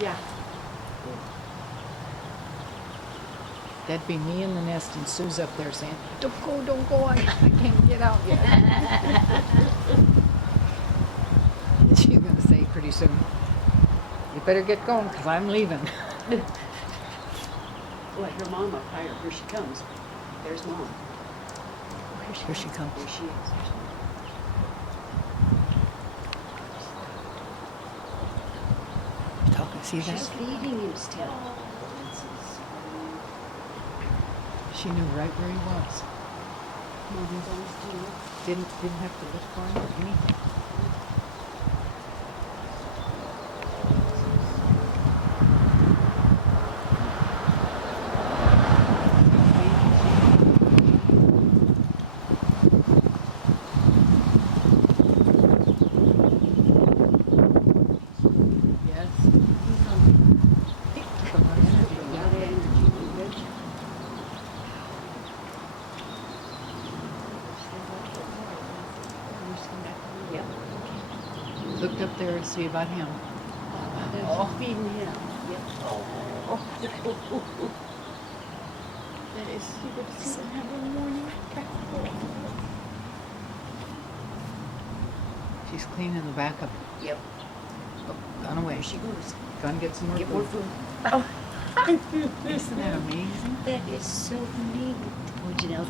Yeah. That'd be me in the nest and Sue's up there saying, don't go, I can't get out yet. She's gonna say pretty soon, you better get going because I'm leaving. Oh, I hear Mom up higher. Here she comes. There's Mom. Here she comes. There she is. Talking, see She's that? feeding him still. She knew right where he was. Mom goes to Didn't have to look for him or anything. Yes. A lot of energy, a yeah. lot of energy. Good. Yep. Looked up there to see about him. She's feeding him. Yep. That is super to see them have a morning breakfast. She's cleaning the back up. Yep. Oh, gone away. There she goes. Gonna get some more Get food. more food. Isn't that amazing? That is so neat. Oh, Janelle,